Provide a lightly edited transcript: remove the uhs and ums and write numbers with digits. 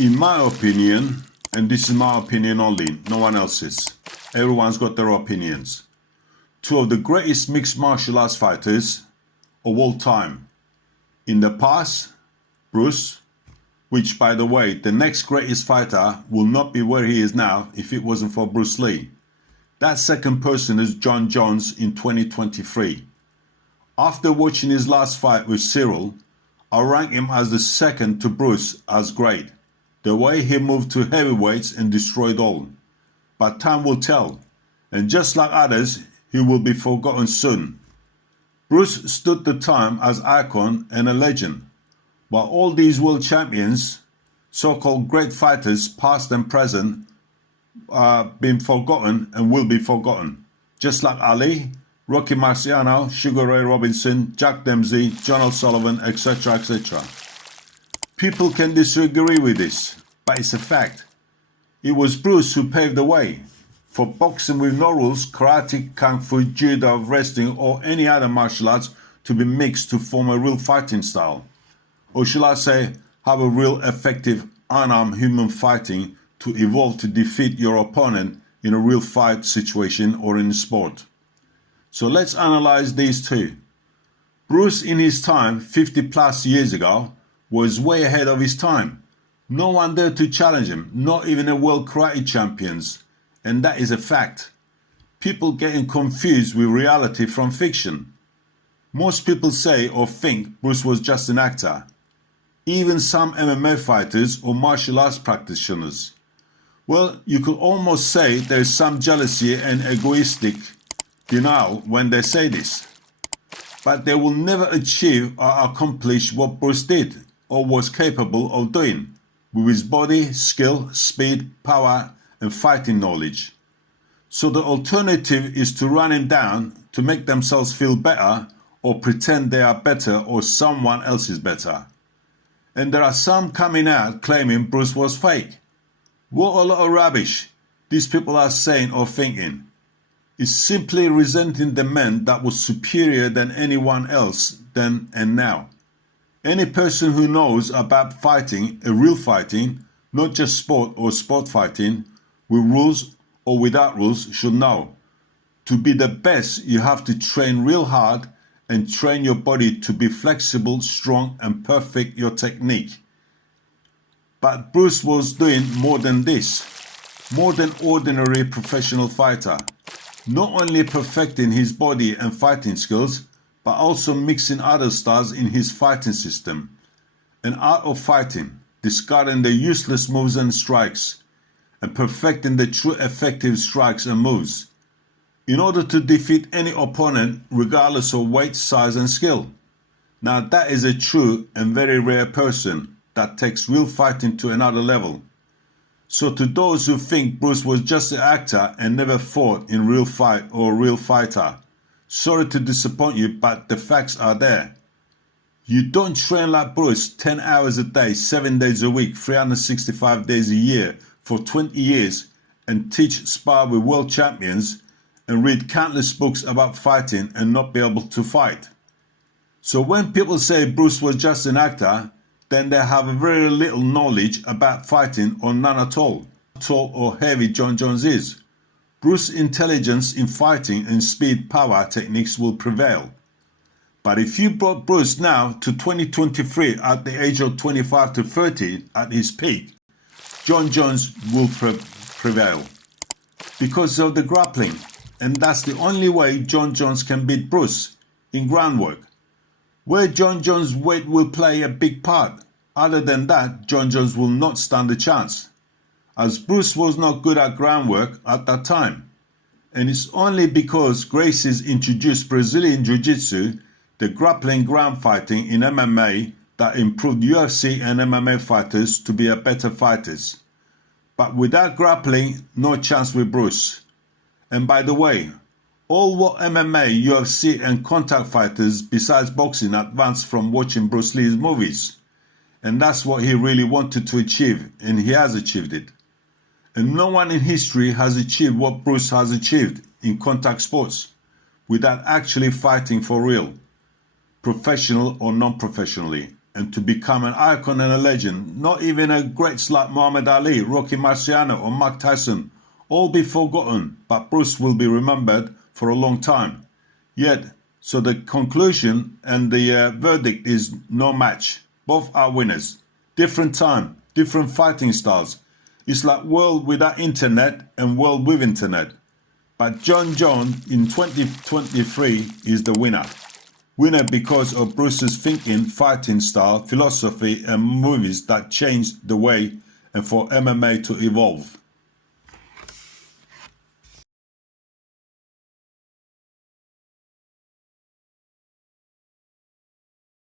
In my opinion, and this is my opinion only, no one else's, everyone's got their opinions, two of the greatest mixed martial arts fighters of all time. In the past, Bruce, which by the way, the next greatest fighter will not be where he is now if it wasn't for Bruce Lee. That second person is Jon Jones in 2023. After watching his last fight with Cyril, I rank him as the second to Bruce as great. The way he moved to heavyweights and destroyed all. But time will tell, and just like others, he will be forgotten soon. Bruce stood the time as icon and a legend, while all these world champions, so-called great fighters, past and present, are being forgotten and will be forgotten. Just like Ali, Rocky Marciano, Sugar Ray Robinson, Jack Dempsey, John O'Sullivan, etc., etc. People can disagree with this, but it's a fact. It was Bruce who paved the way for boxing with no rules, karate, kung fu, judo, wrestling, or any other martial arts to be mixed to form a real fighting style. Or shall I say, have a real effective unarmed human fighting to evolve to defeat your opponent in a real fight situation or in sport. So let's analyze these two. Bruce in his time, 50 plus years ago, was way ahead of his time. No one dared to challenge him, not even a world karate champions. And that is a fact. People getting confused with reality from fiction. Most people say or think Bruce was just an actor. Even some MMA fighters or martial arts practitioners. Well, you could almost say there is some jealousy and egoistic denial when they say this. But they will never achieve or accomplish what Bruce did or was capable of doing with his body, skill, speed, power, and fighting knowledge. So the alternative is to run him down to make themselves feel better or pretend they are better or someone else is better. And there are some coming out claiming Bruce was fake. What a lot of rubbish these people are saying or thinking. It's simply resenting the man that was superior than anyone else then and now. Any person who knows about fighting, a real fighting, not just sport or sport fighting, with rules or without rules, should know. To be the best, you have to train real hard and train your body to be flexible, strong, and perfect your technique. But Bruce was doing more than this, more than ordinary professional fighter. Not only perfecting his body and fighting skills, but also mixing other styles in his fighting system. An art of fighting, discarding the useless moves and strikes, and perfecting the true effective strikes and moves, in order to defeat any opponent regardless of weight, size and skill. Now that is a true and very rare person that takes real fighting to another level. So to those who think Bruce was just an actor and never fought in real fight or a real fighter, sorry to disappoint you, but the facts are there. You don't train like Bruce 10 hours a day, 7 days a week, 365 days a year for 20 years and teach, spar with world champions and read countless books about fighting and not be able to fight. So when people say Bruce was just an actor, then they have very little knowledge about fighting or none at all. Tall or heavy Jon Jones is. Bruce's intelligence in fighting and speed power techniques will prevail. But if you brought Bruce now to 2023 at the age of 25 to 30 at his peak, Jon Jones will prevail because of the grappling, and that's the only way Jon Jones can beat Bruce in groundwork, where Jon Jones' weight will play a big part. Other than that, Jon Jones will not stand a chance, as Bruce was not good at groundwork at that time. And it's only because Gracie's introduced Brazilian Jiu-Jitsu, the grappling ground fighting in MMA, that improved UFC and MMA fighters to be better fighters. But without grappling, no chance with Bruce. And by the way, all what MMA, UFC and contact fighters besides boxing advanced from watching Bruce Lee's movies. And that's what he really wanted to achieve, and he has achieved it. And no one in history has achieved what Bruce has achieved in contact sports without actually fighting for real, professional or non-professionally. and to become an icon and a legend. Not even a greats like Muhammad Ali, Rocky Marciano or Mike Tyson all be forgotten, but Bruce will be remembered for a long time. Yet, so the conclusion and the verdict is no match. Both are winners. Different time, different fighting styles. It's like world without internet and world with internet. But Jon Jones in 2023 is the winner. Winner because of Bruce's thinking, fighting style, philosophy and movies that changed the way and for MMA to evolve.